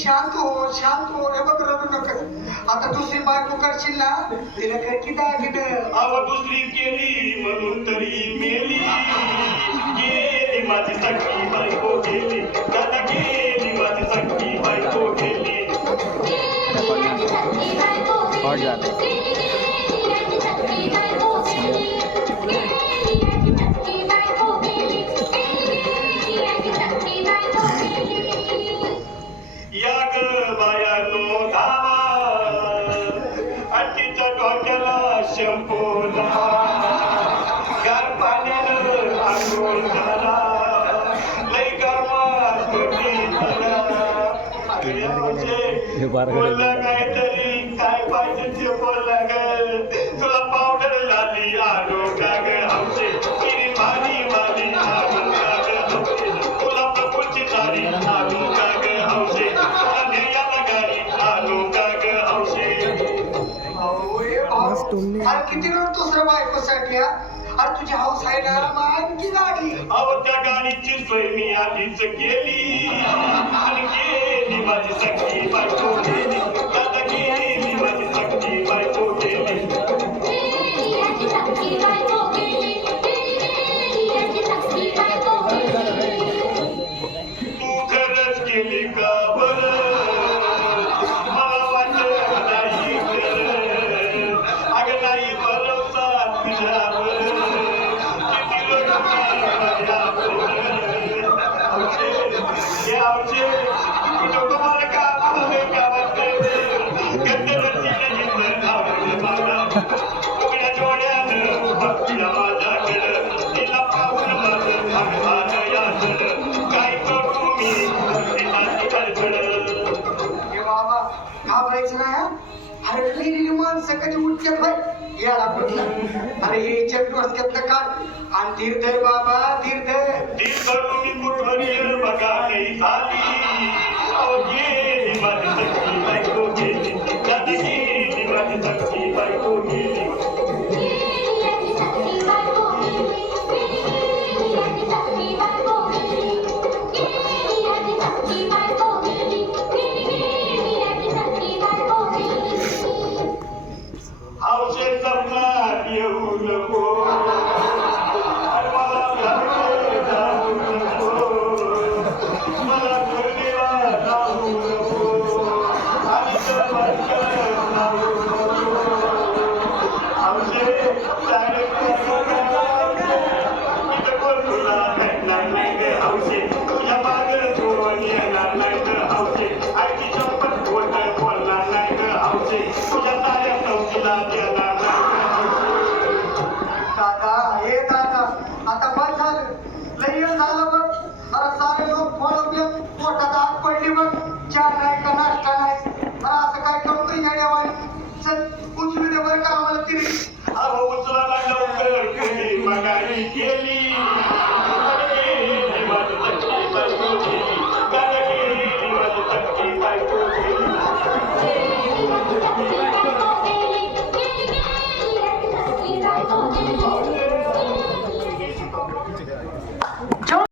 शांत हो हे बघ रडू नका. आता दुसरी बायको करशील ना तिला करकी दागिन अव दुसरी केली म्हणून तरी मेली. गेली माझी सख्खी बायको गेली, दादा गेली माझी सख्खी बायको गेली. या ग बायानो धावा, आजीच्या डोक्याला शंपू लावा, गार पाण्यानं आंघोळ घाला, लई गावात मोठी झाला. बोलला काहीतरी काय पाहिजे ते बोलला ग. तुला पावडर लाली आलो का ग हौसे, किरी भाली भाली आलो का ग हौसे, तुला प्रभूची साडी आलो का ग हौसे, तुला नेयाला गाडी आलो का ग हौसे. अरे किती रडतोस रे बायकोसाठी? अरे तुझी हौस आहे ना आणखी गाडी. अहो त्या गाडीची सोय मी आधीच केली, आणि गेली माझी सख्खी बायको गेली, दादा गेली माझी सख्खी बायको गेली. तू खरंच केली का बरं? मला वाटलं नाही खरं. अगं नाही भरोसा तुझ्यावर, किती रडली माझ्यावर. यावचे कुठं तुम्हाला काम आहे गावात गद्दरतीने घेतलं आवडलं मला. उघड्या डोळ्यानं बघतीला माझ्याकडं, तिला पाहून माझं भागवानं याचं. काय करू मी तिला तिकडकडं. बाबा घाबरायचं नाही. अरे लिहिलेली माणसं कधी उठतात भाई याला कुठला. अरे हे चेक डोसक्यातलं काढ आणि धीर धर बाबा धीर धर. ती करू मी कुठं बघा नाही झाली.